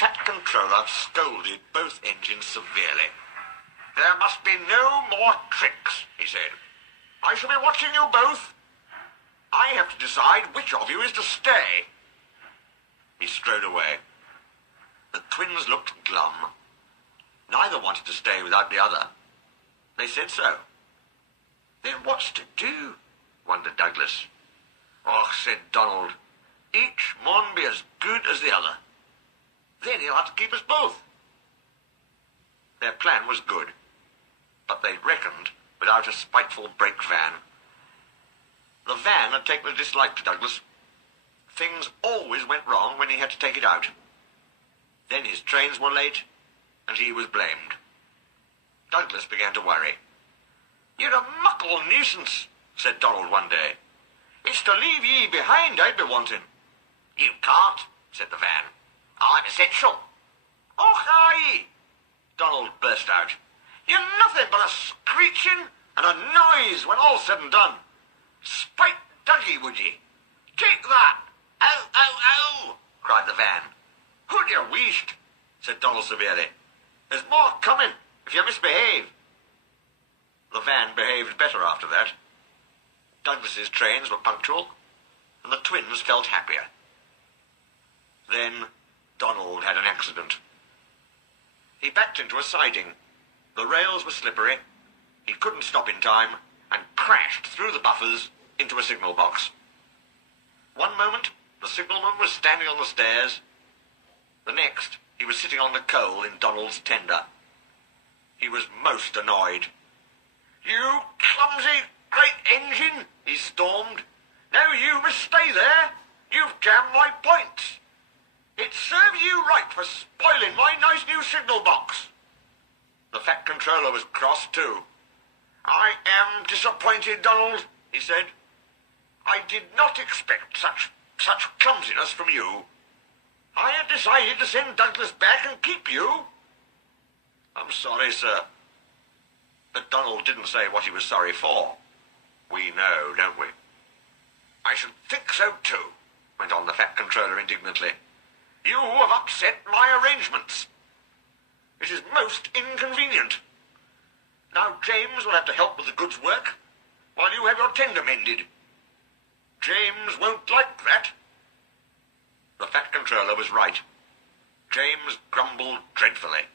Fat Controller scolded both engines severely. "There must be no more tricks," he said. "I shall be watching you both. I have to decide which of you is to stay." He strode away. The twins looked glum. Neither wanted to stay without the other. They said so. "Then what's to do?" wondered Douglas. "Oh," said Donald, "each mun be as good as the other. Then he'll have to keep us both." Their plan was good, but they reckoned without a spiteful brake van. The van had taken a dislike to Douglas. Things always went wrong when he had to take it out. Then his trains were late, and he was blamed. Douglas began to worry. "You're a muckle nuisance," said Donald one day. "It's to leave ye behind I'd be wanting." "You can't," said the van. "I'm essential." "Och, aye!" Donald burst out. "You're nothing but a screeching and a noise when all's said and done. Spite Dougie, would ye? Take that! Ow, ow, ow!" cried the van. "Who'd you wished?" said Donald severely. "There's more coming if you misbehave." The van behaved better after that. Douglas's trains were punctual, and the twins felt happier. Then Donald had an accident. He backed into a siding. The rails were slippery. He couldn't stop in time and crashed through the buffers into a signal box. One moment, the signalman was standing on the stairs. The next, he was sitting on the coal in Donald's tender. He was most annoyed. "You clumsy great engine," he stormed. "Now you must stay there. You've jammed my points. It serves you right for spoiling my nice new signal box." The Fat Controller was cross too. "I am disappointed, Donald," he said. "I did not expect such clumsiness from you. I had decided to send Douglas back and keep you." "I'm sorry, sir." But Donald didn't say what he was sorry for. We know, don't we? "I should think so too," went on the Fat Controller indignantly. "You have upset my arrangements. It is most inconvenient. Now James will have to help with the goods work, while you have your tender mended. James won't like that." The Fat Controller was right. James grumbled dreadfully.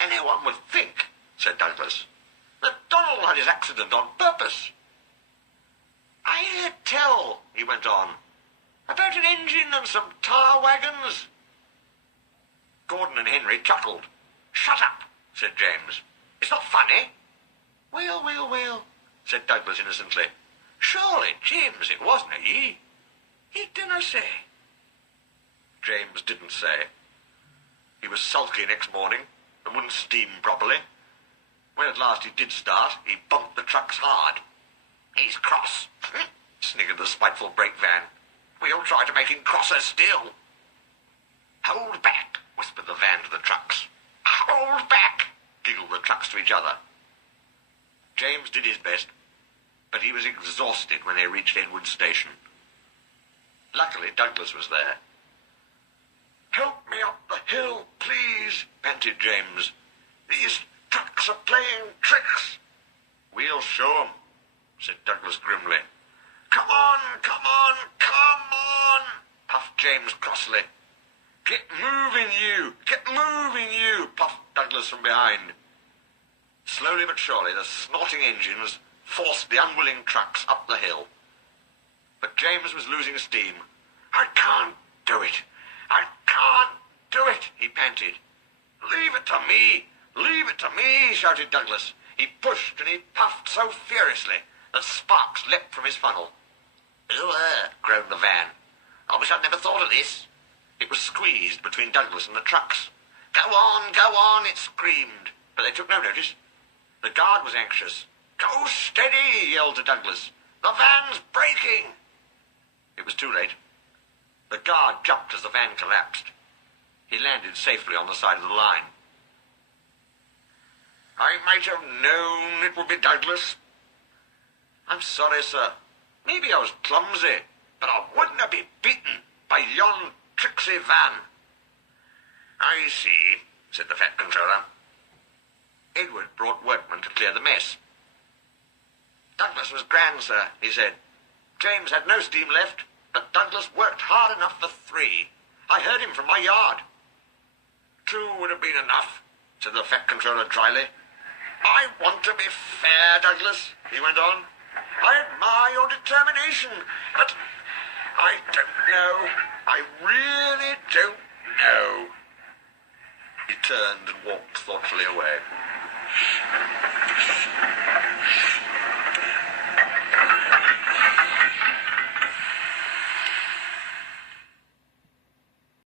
"Anyone would think," said Douglas, "that Donald had his accident on purpose. I hear tell," he went on, "about an engine and some tar wagons." Gordon and Henry chuckled. "Shut up," said James. "It's not funny." Well, said Douglas innocently. "Surely, James, it wasn't ye. He didn't say." James didn't say. He was sulky next morning and wouldn't steam properly. When at last he did start, he bumped the trucks hard. "He's cross," sniggered the spiteful brake van. "We'll try to make him crosser still." "Hold back," whispered the van to the trucks. "Hold back," giggled the trucks to each other. James did his best, but he was exhausted when they reached Edward Station. Luckily, Douglas was there. "Help me up the hill, please," panted James. "These trucks are playing tricks." "We'll show 'em," said Douglas grimly. Come on, puffed James crossly. Get moving, you, puffed Douglas from behind. Slowly but surely, the snorting engines forced the unwilling trucks up the hill. But James was losing steam. "I can't do it, he panted. Leave it to me, shouted Douglas. He pushed and he puffed so furiously that sparks leapt from his funnel. Groaned the van. I wish I'd never thought of this. It was squeezed between Douglas and the trucks. Go on, it screamed, but they took no notice. The guard was anxious. Go steady, he yelled to Douglas. The van's breaking. It was too late. The guard jumped as the van collapsed. He landed safely on the side of the line. I might have known it would be Douglas. I'm sorry, sir. Maybe I was clumsy, but I wouldn't have been beaten by yon tricksy van. I see, said the Fat Controller. Edward brought workmen to clear the mess. Douglas was grand, sir, he said. James had no steam left, but Douglas worked hard enough for 3. I heard him from my yard. 2 would have been enough, said the Fat Controller dryly. I want to be fair, Douglas, he went on. I admire your determination, but I don't know. I really don't know. He turned and walked thoughtfully away.